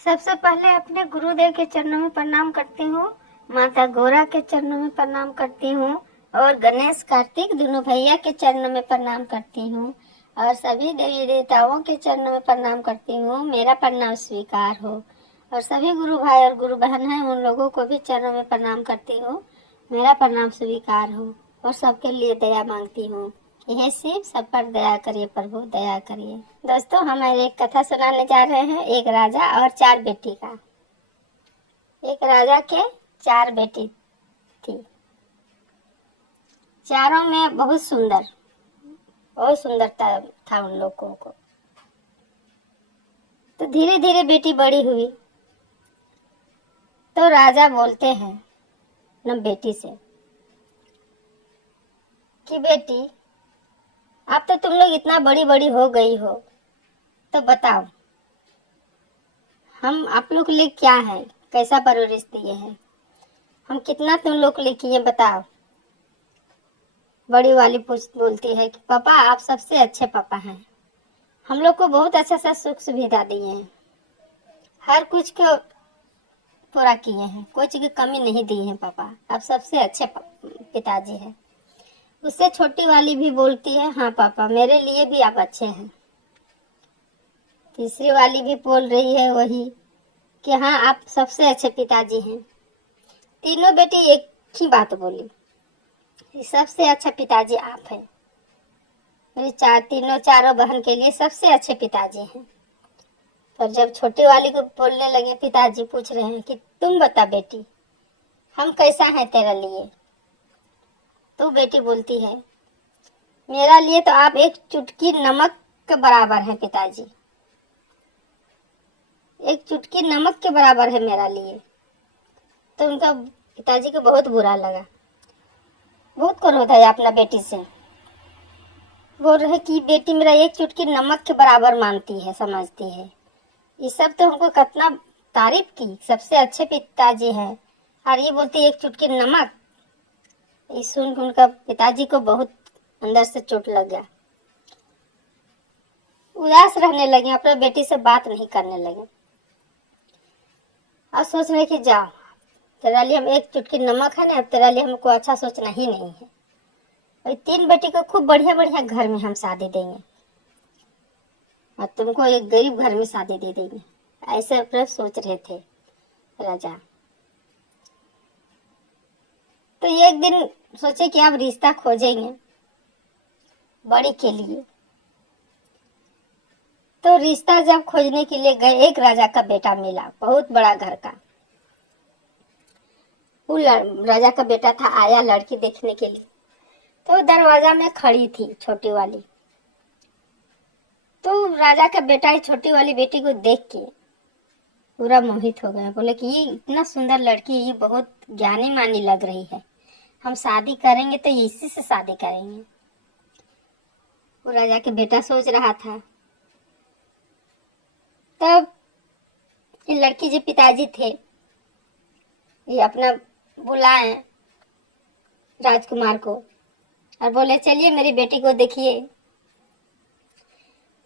सबसे पहले अपने गुरुदेव के चरणों में प्रणाम करती हूँ, माता गौरा के चरणों में प्रणाम करती हूँ और गणेश कार्तिक दोनों भैया के चरणों में प्रणाम करती हूँ और सभी देवी देवताओं के चरणों में प्रणाम करती हूँ। मेरा प्रणाम स्वीकार हो। और सभी गुरु भाई और गुरु बहन हैं, उन लोगों को भी चरणों में प्रणाम करती हूँ। मेरा प्रणाम स्वीकार हो और सबके लिए दया मांगती हूँ। यह शिव सब पर दया करिए, प्रभु दया करिए। दोस्तों, हम एक कथा सुनाने जा रहे हैं, एक राजा और 4 बेटी का। एक राजा के 4 बेटी थी, चारों में बहुत सुंदरता था उन लोगों को। तो धीरे धीरे बेटी बड़ी हुई तो राजा बोलते हैं न बेटी से कि बेटी, अब तो तुम लोग इतना बड़ी बड़ी हो गई हो, तो बताओ हम आप लोग के लिए क्या है, कैसा परवरिश दिए हैं, हम कितना तुम लोग के लिए किए, बताओ। बड़ी वाली बोलती है कि पापा, आप सबसे अच्छे पापा हैं, हम लोग को बहुत अच्छा सा सुख सुविधा दिए हैं, हर कुछ को पूरा किए हैं, कोई चीज की कमी नहीं दी है पापा, आप सबसे अच्छे पिताजी हैं। उससे छोटी वाली भी बोलती है, हाँ पापा, मेरे लिए भी आप अच्छे हैं। तीसरी वाली भी बोल रही है वही कि हाँ, आप सबसे अच्छे पिताजी हैं। तीनों बेटी एक ही बात बोली, सबसे अच्छा पिताजी आप हैं। मेरी चारों बहन के लिए सबसे अच्छे पिताजी हैं। पर जब छोटी वाली को बोलने लगे, पिताजी पूछ रहे हैं कि तुम बता बेटी, हम कैसा है तेरे लिए? तो बेटी बोलती है, मेरा लिए तो आप एक चुटकी नमक के बराबर हैं पिताजी, एक चुटकी नमक के बराबर है मेरा लिए। तो उनका पिताजी को बहुत बुरा लगा, बहुत क्रोध है अपना बेटी से। बोल रहे कि बेटी मेरा एक चुटकी नमक के बराबर मानती है, समझती है। ये सब तो हमको कितना तारीफ की, सबसे अच्छे पिताजी हैं, और ये बोलती एक चुटकी नमक। ये सुन के उनका पिताजी को बहुत अंदर से चोट लग गया, उदास रहने लगे, अपने बेटी से बात नहीं करने लगे और सोच रहे कि जाओ, तेरा लिए हम एक चुटकी नमक है ना, अब तेरा लिए हमको अच्छा सोचना ही नहीं है। और 3 बेटी को खूब बढ़िया बढ़िया घर में हम शादी देंगे और तुमको एक गरीब घर में शादी दे देंगे, ऐसे अपने सोच रहे थे राजा। तो एक दिन सोचे कि अब रिश्ता खोजेंगे बड़ी के लिए। तो रिश्ता जब खोजने के लिए गए, एक राजा का बेटा मिला, बहुत बड़ा घर का। वो राजा का बेटा था, आया लड़की देखने के लिए, तो दरवाजा में खड़ी थी छोटी वाली। तो राजा का बेटा ही छोटी वाली बेटी को देख के पूरा मोहित हो गया, बोले कि ये इतना सुंदर लड़की, ये बहुत ज्ञानी मानी लग रही है, हम शादी करेंगे तो इसी से शादी करेंगे। वो राजा के बेटा सोच रहा था। तब ये लड़की जो पिताजी थे, ये अपना बुलाए राजकुमार को और बोले चलिए मेरी बेटी को देखिए।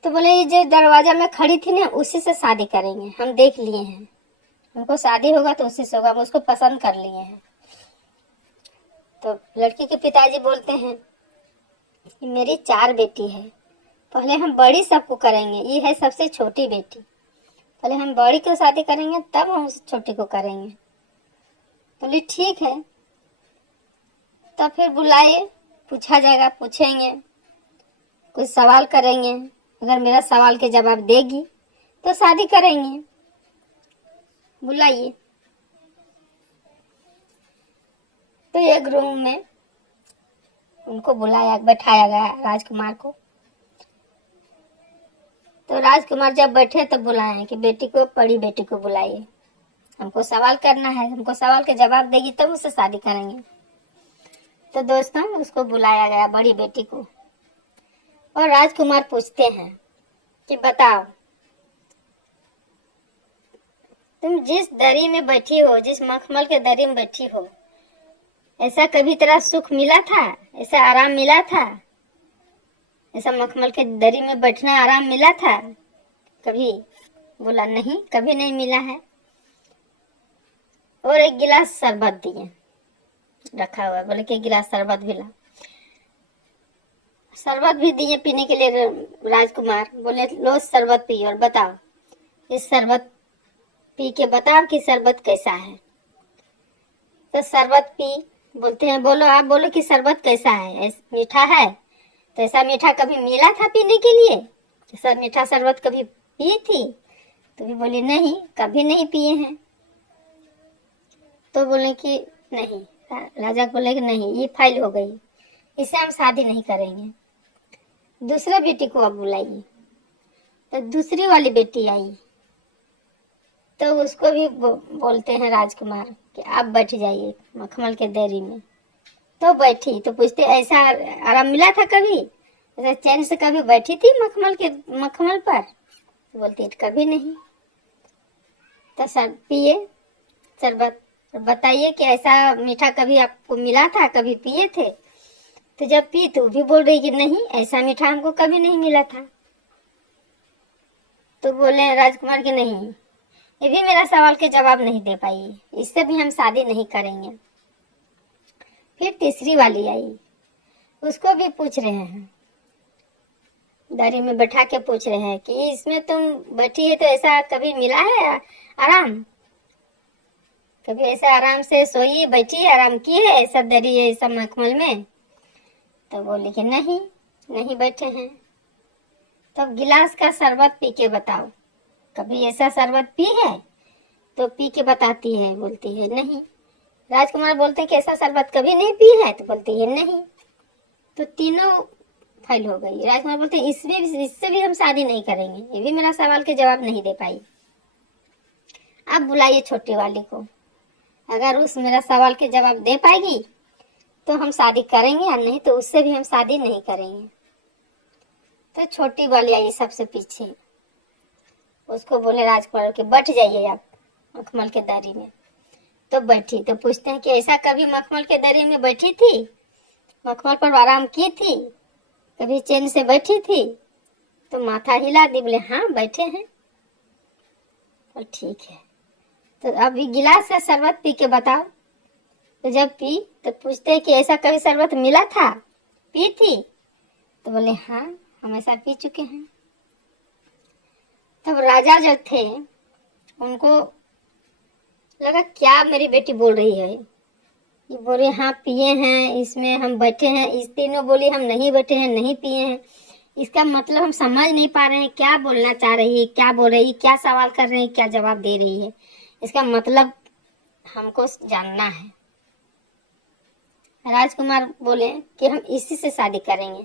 तो बोले ये जो दरवाजा में खड़ी थी ना, उसी से शादी करेंगे, हम देख लिए हैं, हमको शादी होगा तो उसी से होगा, हम उसको पसंद कर लिए हैं। तो लड़की के पिताजी बोलते हैं कि मेरी 4 बेटी है, पहले हम बड़ी सबको करेंगे, ये है सबसे छोटी बेटी, पहले हम बड़ी को शादी करेंगे तब हम उस छोटी को करेंगे। बोले ठीक है। तो फिर बुलाए, पूछा जाएगा, पूछेंगे, कुछ सवाल करेंगे, अगर मेरा सवाल के जवाब देगी तो शादी करेंगे, बुलाइए। तो एक रूम में उनको बुलाया, बैठाया गया राजकुमार को। तो राजकुमार जब बैठे तो बुलाए कि बेटी को, बड़ी बेटी को बुलाइए, हमको सवाल करना है, हमको सवाल के जवाब देगी तब उससे शादी करेंगे। तो दोस्तों, उसको बुलाया गया, बड़ी बेटी को, और राजकुमार पूछते हैं कि बताओ, तुम जिस दरी में बैठी हो, जिस मखमल के दरी में बैठी हो, ऐसा कभी तेरा सुख मिला था, ऐसा आराम मिला था, ऐसा मखमल के दरी में बैठना आराम मिला था कभी? बोला नहीं, कभी नहीं मिला है। और एक गिलास शरबत दिए, रखा हुआ, बोले कि एक गिलास शरबत भी ला। शरबत भी दिए पीने के लिए। राजकुमार बोले लो शरबत पियो और बताओ, इस शरबत पी के बताओ कि शरबत कैसा है। तो शरबत पी, बोलते हैं बोलो आप बोलो कि शरबत कैसा है, मीठा है? तो ऐसा मीठा कभी मिला था पीने के लिए? ऐसा मीठा शरबत कभी पी थी? तो भी बोली नहीं, कभी नहीं पिए हैं। तो बोले कि नहीं, राजा बोले कि नहीं, ये फाइल हो गई, इसे हम शादी नहीं करेंगे। दूसरा बेटी को अब बुलाइए। तो दूसरी वाली बेटी आई, तो उसको भी बोलते हैं राजकुमार कि आप बैठ जाइए मखमल के दरी में। तो बैठी, तो पूछते ऐसा आराम मिला था कभी, ऐसा चैन से कभी बैठी थी मखमल पर? तो बोलती कभी नहीं। तो सर पिए शरबत, बताइए कि ऐसा मीठा कभी आपको मिला था, कभी पिए थे? तो जब पी तो भी बोल रही कि नहीं, ऐसा मीठा हमको कभी नहीं मिला था। तो बोले राजकुमार कि नहीं, ये भी मेरा सवाल के जवाब नहीं दे पाई, इससे भी हम शादी नहीं करेंगे। फिर तीसरी वाली आई, उसको भी पूछ रहे हैं, दरी में बैठा के पूछ रहे हैं कि इसमें तुम बैठी है तो ऐसा कभी मिला है आराम? कभी ऐसा आराम से सोई बैठी आराम की है ऐसा दरी है ऐसा मखमल में? तो बोले कि नहीं, नहीं बैठे हैं। तब गिलास का शरबत पी के बताओ, कभी ऐसा शरबत पी है? तो पी के बताती है, बोलती है नहीं। राजकुमार बोलते हैं कि ऐसा शरबत कभी नहीं पी है? तो बोलती है नहीं। तो तीनों फाइल हो गई। राजकुमार बोलते हैं इससे भी हम शादी नहीं करेंगे, ये भी मेरा सवाल के जवाब नहीं दे पाई। अब बुलाइए छोटी वाली को, अगर उस मेरा सवाल के जवाब दे पाएगी तो हम शादी करेंगे, और नहीं तो उससे भी हम शादी नहीं करेंगे। तो छोटी वाली आई सबसे पीछे, उसको बोले राजकुमार के बैठ जाइए आप मखमल के दरी में। तो बैठी, तो पूछते हैं कि ऐसा कभी मखमल के दरी में बैठी थी, मखमल पर आराम की थी, कभी चैन से बैठी थी? तो माथा हिला दी, बोले हाँ बैठे हैं। और ठीक है, तो अब गिलास का शरबत पी के बताओ। तो जब पी तो पूछते हैं कि ऐसा कभी शरबत मिला था, पी थी? तो बोले हाँ, हम ऐसा पी चुके हैं। तब राजा जो थे उनको लगा क्या मेरी बेटी बोल रही है, ये बोले हाँ पिए हैं, इसमें हम बैठे हैं, इस तीनों बोली हम नहीं बैठे हैं, नहीं पिए हैं। इसका मतलब हम समझ नहीं पा रहे हैं क्या बोलना चाह रही है, क्या बोल रही है, क्या सवाल कर रही है, क्या जवाब दे रही है, इसका मतलब हमको जानना है। राजकुमार बोले कि हम इसी से शादी करेंगे,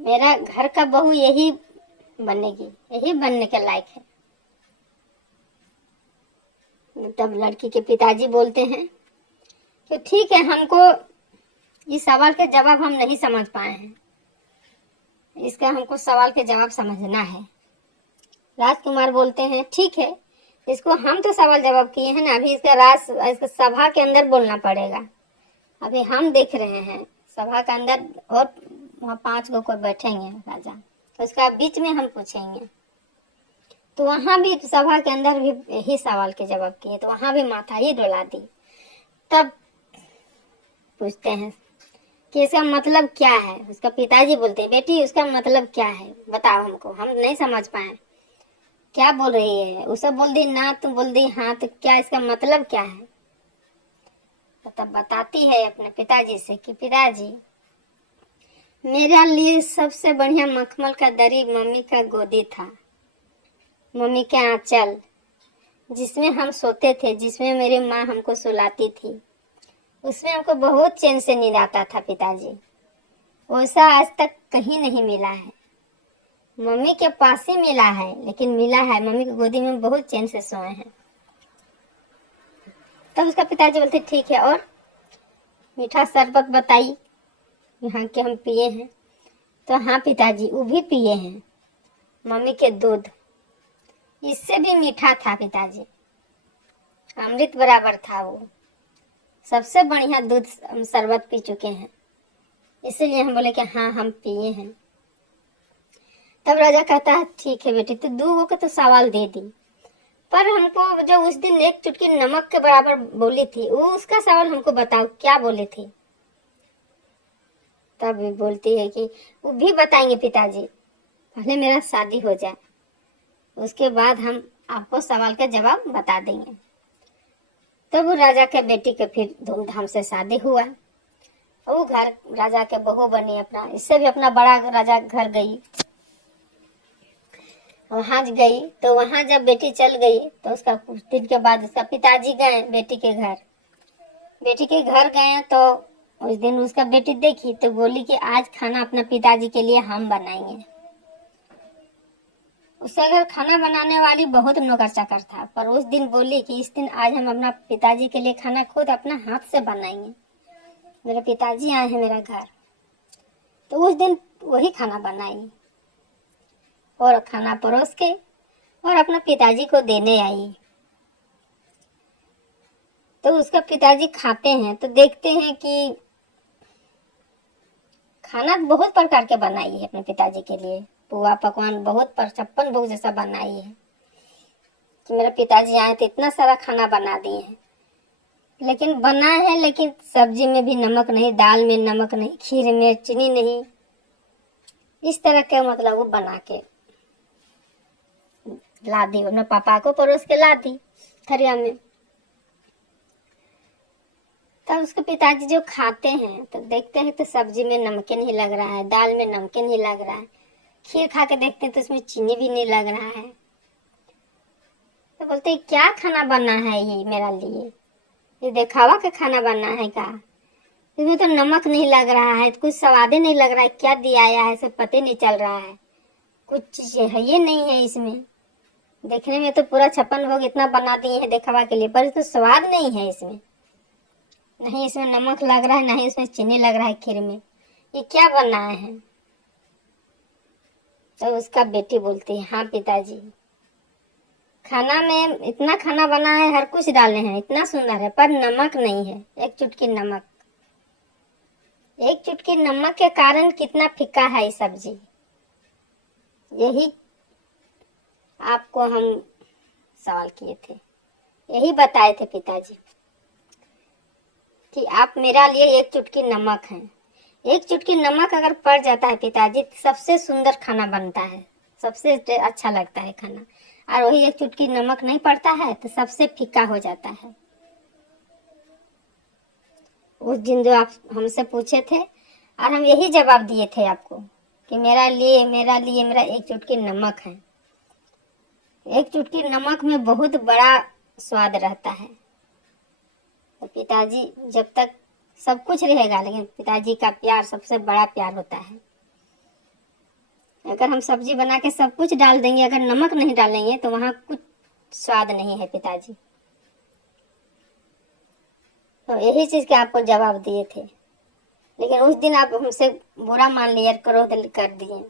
मेरा घर का बहू यही बनेगी, यही बनने के लायक है। तब लड़की के पिताजी बोलते हैं कि ठीक है, हमको इस सवाल के जवाब हम नहीं समझ पाए हैं, इसका हमको सवाल के जवाब समझना है। राजकुमार बोलते हैं ठीक है, इसको हम तो सवाल जवाब किए हैं ना, अभी इसका सभा के अंदर बोलना पड़ेगा। अभी हम देख रहे हैं सभा के अंदर और वहाँ 5 लोग कोई बैठेंगे राजा, तो उसका बीच में हम पूछेंगे। तो वहां भी सभा के अंदर भी यही सवाल के जवाब किए, तो वहां भी माथा ही डोला दी। तब पूछते हैं कि इसका मतलब क्या है। उसका पिताजी बोलते हैं बेटी उसका मतलब क्या है बताओ हमको, हम नहीं समझ पाए, क्या बोल रही है? उसे बोल दी ना, तुम बोल दी हाँ, तो क्या इसका मतलब क्या है? तो तब बताती है अपने पिताजी से कि पिताजी मेरे लिए सबसे बढ़िया मखमल का दरी मम्मी का गोदी था, मम्मी के आंचल जिसमें हम सोते थे, जिसमें मेरी माँ हमको सुलाती थी, उसमें हमको बहुत चैन से नींद आता था पिताजी, वैसा आज तक कहीं नहीं मिला है। मम्मी के पास ही मिला है, लेकिन मिला है मम्मी की गोदी में बहुत चैन से सोए हैं। तब उसका पिताजी बोलते ठीक है, और मीठा शरबत बताई यहाँ के हम पिए हैं। तो हाँ पिताजी वो भी पिए हैं, मम्मी के दूध इससे भी मीठा था पिताजी, अमृत बराबर था, वो सबसे बढ़िया दूध शरबत पी चुके हैं, इसीलिए हम बोले कि हाँ हम पिए हैं। तब राजा कहता है ठीक है बेटी, तो 2 को तो सवाल दे दी, पर हमको जो उस दिन 1 चुटकी नमक के बराबर बोली थी, वो उसका सवाल हमको बताओ क्या बोले थे। तब भी बोलती है कि वो भी बताएंगे पिताजी, पहले मेरा शादी हो जाए, उसके बाद हम आपको सवाल का जवाब बता देंगे। तब वो राजा के बेटी के फिर धूमधाम से शादी हुआ। वो घर राजा के बहू बनी अपना, इससे भी अपना बड़ा राजा घर गई। वहां गई तो वहां जब बेटी चल गई तो उसका कुछ दिन के बाद उसका पिताजी गए बेटी के घर। बेटी के घर गए तो उस दिन उसका बेटी देखी तो बोली कि आज खाना अपना पिताजी के लिए हम बनाएंगे। उससे अगर खाना बनाने वाली बहुत नौकर चाकर था, पर उस दिन बोली कि इस दिन आज हम अपना पिताजी के लिए खाना खुद अपना हाथ से बनाएंगे, मेरे पिताजी आए हैं मेरा घर। तो उस दिन वही खाना बनाई और खाना परोस के और अपना पिताजी को देने आई। तो उसका पिताजी खाते हैं तो देखते हैं कि खाना बहुत प्रकार के बनाई है अपने पिताजी के लिए, पुआ पकवान बहुत 56 भोग जैसा बनाई है कि मेरे पिताजी आए तो इतना सारा खाना बना दिए हैं। लेकिन बना है, लेकिन सब्जी में भी नमक नहीं, दाल में नमक नहीं, खीर में चीनी नहीं, इस तरह के मतलब वो बना के ला दी, अपने पापा को परोस के ला दी थरिया में। तब उसके पिताजी जो खाते हैं तो देखते हैं तो सब्जी में नमक नहीं लग रहा है, दाल में नमक नहीं लग रहा है, खीर खा के देखते हैं तो उसमें चीनी भी नहीं लग रहा है। तो बोलते हैं क्या खाना बना है ये मेरा लिए, ये दिखावा का खाना बना है का, इसमें तो नमक नहीं लग रहा है, कुछ स्वाद ही नहीं लग रहा है, क्या दिया है सब पता नहीं चल रहा है, कुछ चीज है ये नहीं है इसमें। देखने में तो पूरा 56 भोग इतना बना दिए हैं दिखावा के लिए, पर तो स्वाद नहीं है इसमें, नहीं इसमें नमक लग रहा है, नहीं इसमें चीनी लग रहा है खीर में, ये क्या बनाए हैं। तो उसका बेटी बोलती है हाँ पिताजी, खाना में इतना खाना बना है, हर कुछ डाले हैं, इतना सुंदर है, पर नमक नहीं है, 1 चुटकी नमक। 1 चुटकी नमक के कारण कितना फीका है ये सब्जी। यही आपको हम सवाल किए थे, यही बताए थे पिताजी कि आप मेरा लिए 1 चुटकी नमक है, 1 चुटकी नमक अगर पड़ जाता है पिताजी तो सबसे सुंदर खाना बनता है, सबसे अच्छा लगता है खाना, और वही 1 चुटकी नमक नहीं पड़ता है तो सबसे फीका हो जाता है। उस दिन जो आप हमसे पूछे थे और हम यही जवाब दिए थे आपको कि मेरा 1 चुटकी नमक है। 1 चुटकी नमक में बहुत बड़ा स्वाद रहता है। तो पिताजी जब तक सब कुछ रहेगा, लेकिन पिताजी का प्यार सबसे बड़ा प्यार होता है। अगर हम सब्जी बना के सब कुछ डाल देंगे, अगर नमक नहीं डालेंगे तो वहां कुछ स्वाद नहीं है पिताजी। तो यही चीज के आपको जवाब दिए थे, लेकिन उस दिन आप हमसे बुरा मान लिया, क्रोध कर दिए।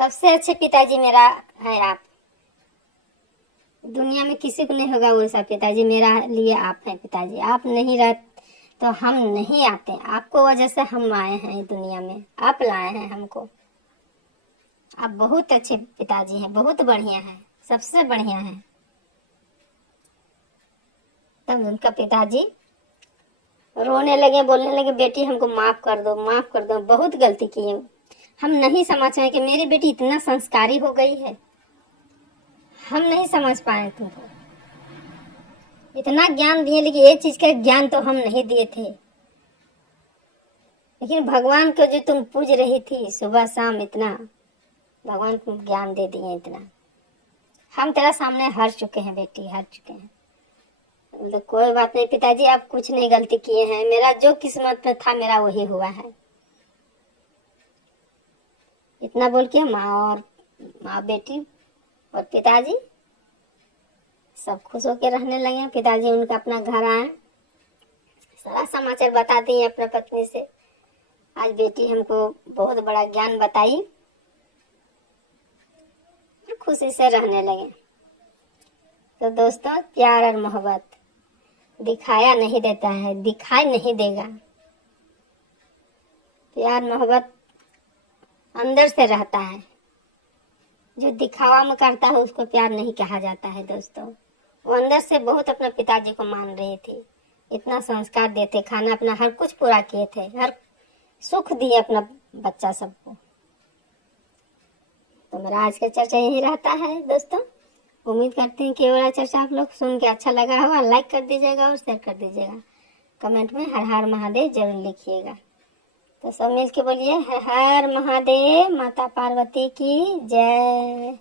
सबसे अच्छे पिताजी मेरा है आप, दुनिया में किसी को नहीं होगा वैसा पिताजी, मेरा लिए आप हैं पिताजी। आप नहीं रहते तो हम नहीं आते, आपको वजह से हम आए हैं दुनिया में, आप लाए हैं हमको। आप बहुत अच्छे पिताजी हैं, बहुत बढ़िया हैं, सबसे बढ़िया हैं। तब उनका पिताजी रोने लगे, बोलने लगे बेटी हमको माफ कर दो, माफ कर दो, बहुत गलती की है, हम नहीं समझ पाए कि मेरी बेटी इतना संस्कारी हो गई है, हम नहीं समझ पाए तुमको, इतना ज्ञान दिए लेकिन ये चीज का ज्ञान तो हम नहीं दिए थे। लेकिन भगवान को जो तुम पूज रही थी सुबह शाम, इतना भगवान को ज्ञान दे दिए, इतना हम तेरा सामने हार चुके हैं बेटी, हार चुके हैं। तो कोई बात नहीं पिताजी, आप कुछ नहीं गलती किए हैं, मेरा जो किस्मत में था मेरा वही हुआ है। इतना बोल के माँ बेटी और पिताजी सब खुश होकर रहने लगे। पिताजी उनका अपना घर आए, सारा समाचार बता दिए अपने पत्नी से, आज बेटी हमको बहुत बड़ा ज्ञान बताई, और खुशी से रहने लगे। तो दोस्तों, प्यार और मोहब्बत दिखाया नहीं देता है, दिखाई नहीं देगा। प्यार मोहब्बत अंदर से रहता है। जो दिखावा में करता है उसको प्यार नहीं कहा जाता है दोस्तों। वो अंदर से बहुत अपने पिताजी को मान रही थी, इतना संस्कार देते, खाना अपना हर कुछ पूरा किए थे, हर सुख दिए अपना बच्चा सबको। तो मेरा आज का चर्चा यही रहता है दोस्तों। उम्मीद करती हूँ कि ये वाला चर्चा आप लोग सुन के अच्छा लगा होगा। लाइक कर दीजिएगा और शेयर कर दीजिएगा। कमेंट में हर हर महादेव जरूर लिखिएगा। तो सब मिल के बोलिए हर हर महादेव, माता पार्वती की जय।